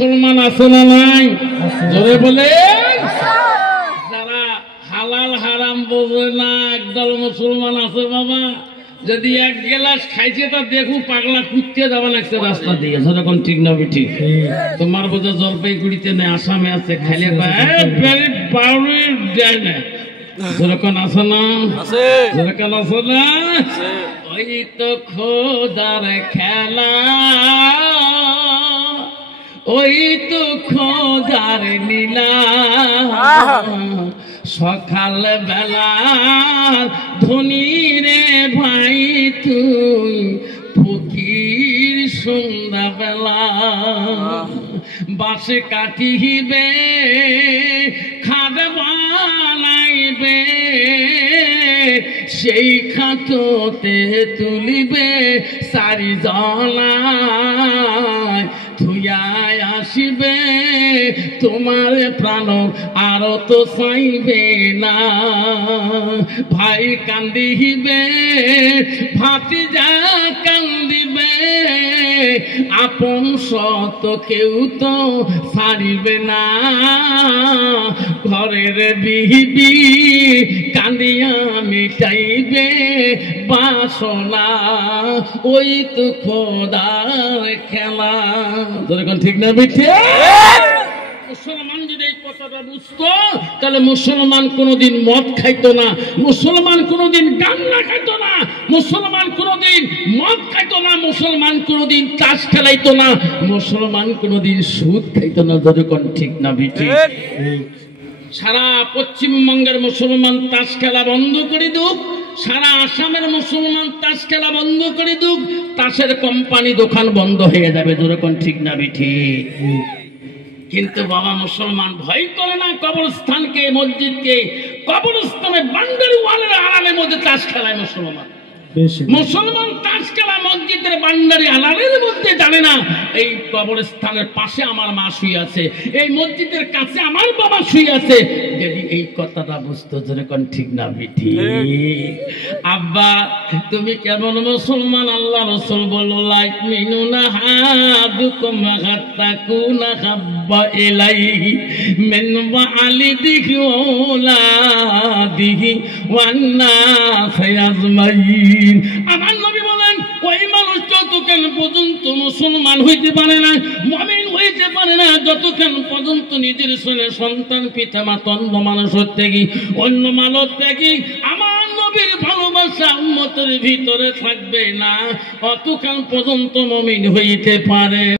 মুসলমান আছে না নাই? জোরে বলে। যারা হালাল হারাম বোঝে না একদল মুসলমান আছে বাবা, যদি এক গ্লাস খাইছে তা দেখু পাগলা কুত্তে যাওয়া লাগছে রাস্তা দিয়ে। যখন ঠিক না ঠিক তোমার বোঝা জলপাইগুড়িতে নেই, আসামে আছে, খাইলে দেয় না। যেরকম আছে না, যেরকম আছে না, ওই তো খোদার খেলা, ওই তো খোদার লীলা। সকাল বেলা ধনী রে ভাই তুই ফকির, সন্ধ্যা বেলা বাসে কাটিবে খাদ বানাইবে, সেই খাততে তুলিবে সারি জলায়, থুয়ায় আসিবে তোমার প্রাণ আর তো চাইবে না। ভাই কান্দিবে ভাতিজা কান্দিবে, আপন সত কেউ তো ছাড়িবে না। ঘরের বিবি কান্দিয়া মিটাইবে বাসনা, ওই তো খোদার খেলা। ঠিক না বিঠে? মুসলমান যদি এই কথাটা বুঝতো তাহলে মুসলমান কোনোদিন মদ খাইতো না, মুসলমান কোনোদিন গান্না খাইতো না, মুসলমান কোনোদিন মদ খাইতো না, মুসলমান কোনোদিন তাস খেলাইতো না, মুসলমান কোনোদিন সুদ খাইতো না। যখন ঠিক না বিঠে? সারা পশ্চিমবঙ্গের মুসলমান তাস খেলা বন্ধ করে দুক, সারা আসামের মুসলমান তাস খেলা বন্ধ করে দুক, তাসের কোম্পানি দোকান বন্ধ হয়ে যাবে। যখন ঠিক না বিঠে? কিন্তু বাবা মুসলমান ভয় করে না কবরস্থানকে, মসজিদকে। কবরস্থানে বান্দারি ওয়ালের আড়ালের মধ্যে তাস খেলায় মুসলমান। মুসলমান তাস খেলা মসজিদের বান্দারি আলালের মধ্যে জানে না এই কবরস্থানের পাশে আমার মা শুয়ে আছে, এই মসজিদের কাছে আমার বাবা শুয়ে আছে। যদি এই কথাটা বুঝতো, যেরকম ঠিক না বিঠি? আব্বা তুমি কেমন মুসলমান? আল্লাহ রাসূল বলল লাইক মিনুনা হাদুকুম হাত্তাকুনা হাব্বা ইলাইহি মিন ওয়ালিদিহি ওয়ালাদিহি ওয়ান নাস আজমাইন। আমার নবী বলেন ওই মানুষ যতক্ষণ পর্যন্ত মুসলমান হইতে পারে না, মুমিন হইতে পারে না, যতক্ষণ পর্যন্ত নিজের ছেলে সন্তান পিতা মাতা অন্য মানুষের থেকে অন্য মানব থেকে আমার নবীর ভালোবাসা উম্মতের ভিতরে থাকবে না, অতক্ষণ পর্যন্ত মুমিন হইতে পারে।